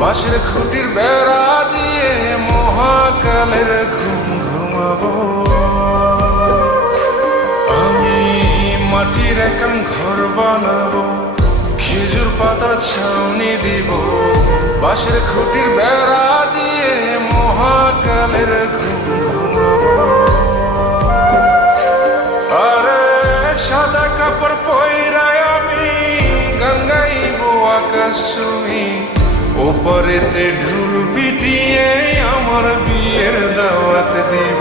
বাঁশের খুঁটির বেড়া দিয়ে মহাকালের ঘুম ঘুমাবো। আমি মাটির একান ঘর বানাবো, খেজুর পাতার ছাউনি দিব, বাঁশের খুঁটির বেড়া দিয়ে মহাকালের ঘুম ঘুমাবো। আরে সাদা কাপড় পয়রায় আমি গান গাইবো আকাশ ছুঁই, ওপরেতে ঢোল পিটিয়ে আমার বিয়ের দাওয়াত দিব।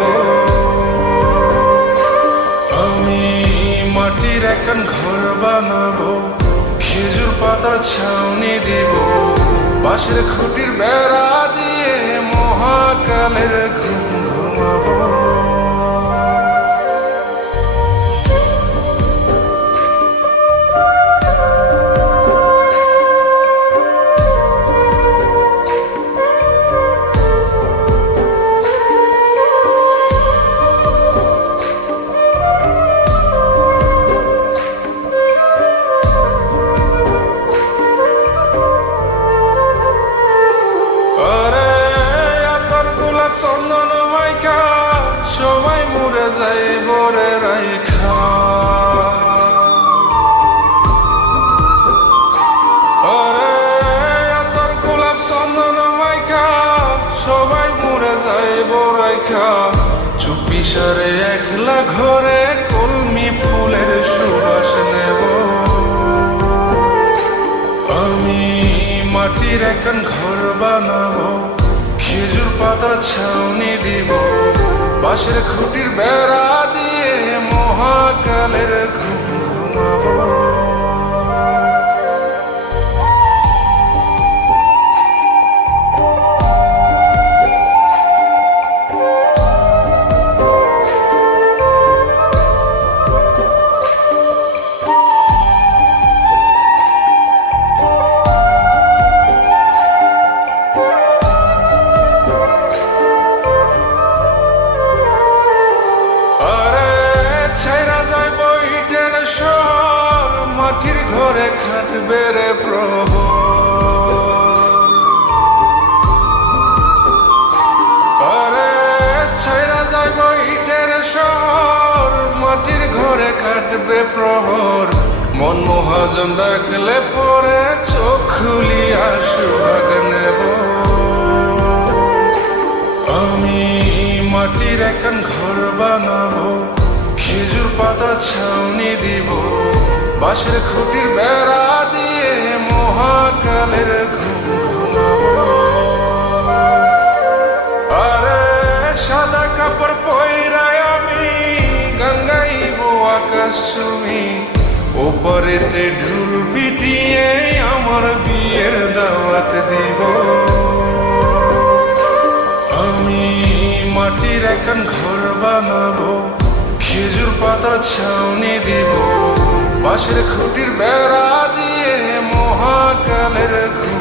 আমি মাটির একান ঘর বানাবো, খেজুর পাতার ছাউনি দিব, বাঁশের খুঁটির বেড়া দিয়ে মহাকালের ঘুম ঘুমাবো। চন্দন মাইকা সবাই মরে যায় বরে রাইখা, তোর গোলাপ চন্দন মাইকা সবাই মরে যায় বরাইখা, চুপি সারে একলা ঘরে কলমি ফুলের সুবাস নেব। আমি মাটির একান ঘর বানাবো, খেজুর পাতার ছাউনি দিব, বাঁশের খুঁটির বেড়া দিয়ে মহাকালের ঘুম ঘুমাবো। মাটির ঘরে খাটবে রে প্রহর, আরে ছাইরা যাইব ইটের শহর, মাটির ঘরে খাটবে প্রহর, মন মহাজন ডাকলে পরে চোখ খুলিয়া সুহাগ নেব। আমি মাটির একান ঘর বানাবো, খেজুর পাতার ছাউনি দিব, বাঁশের খুঁটির বেড়া দিয়ে মহাকালের ঘুম ঘুমাবো। আরে সাদা কাপড় পয়রায় আমি গান গাইবো আকাশ ছুঁই, ওপরেতে ঢোল পিটিয়ে আমার বিয়ের দাওয়াত দিব। আমি মাটির একান ঘর বানাবো, খেজুর পাতার ছাউনি দিব, বাঁশের খুঁটির বেড়া দিয়ে মহাকালের ঘুম